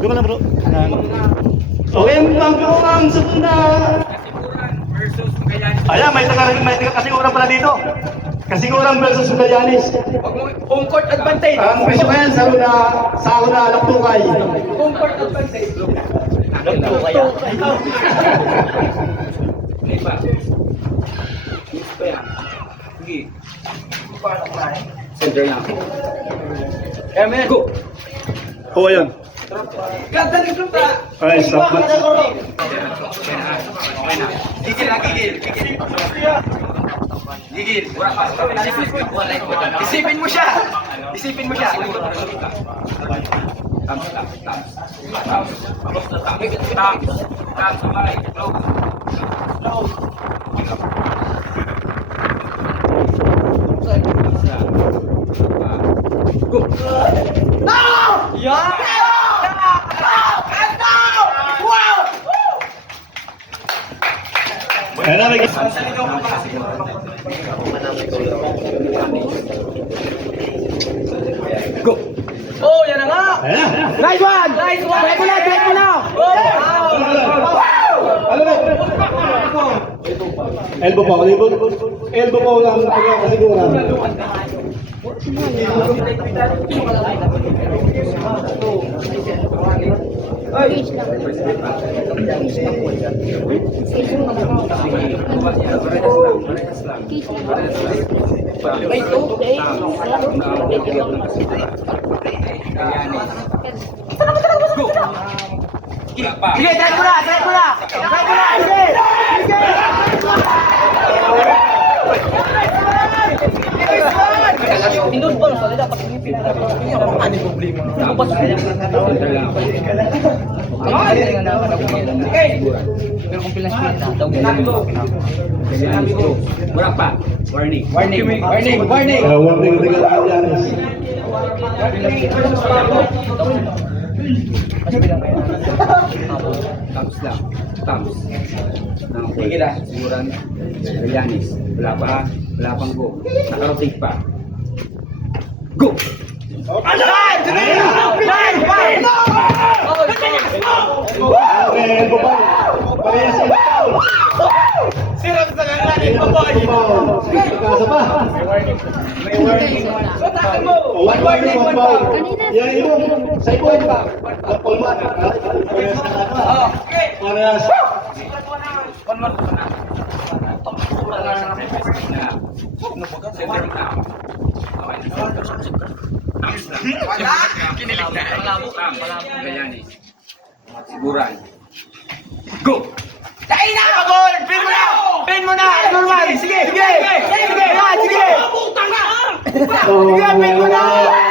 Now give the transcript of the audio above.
Gawin lang bro. Okay, ang segunda. Ayan, may taga kasiguran pala dito. Kasiguran versus Magallanes. Home court advantage. Ang presyo ko yan sa una, Laktukay. Home court advantage. Laktukay. Iba. Iba yan. Sige. Center lang. Kaya may go. Oo, ayan. Ganda ni Kluta. Ay, stop match. Okay na. Gigil na, gigil. Gigil. Isipin mo siya. Isipin mo siya. Thumbs. Go. No! Yeah! Ayan na, may Go! Oh, yan na nga! ayan na. Nice one! Nice one! Try mo na! Ano na? Elbow pa, elbow pa lang kasiguran. Sige, try mo na! Indon ball, so dapat ngipin na ano problema. Tapos pero kung pilas na daw wala pa. Warning. Warning ng Magallanes. Thumbs. Sige na. Siguran. Magallanes. Wala pang go. Nakarotate pa. Go! Elbow pa. Parehas sa Sino sa Magallanes? Baboy! Kasa pa. May warning. One warning. Yan yung sa ibon pa. Napulman. Parehas na nga. Parehas. Kinilig na. Magallanes. Siguran. Go! Dahil na! Pagol! Pin mo na! Pin mo na! Normal! Sige! Sige! Sige! Sige! Sige! Pin mo na!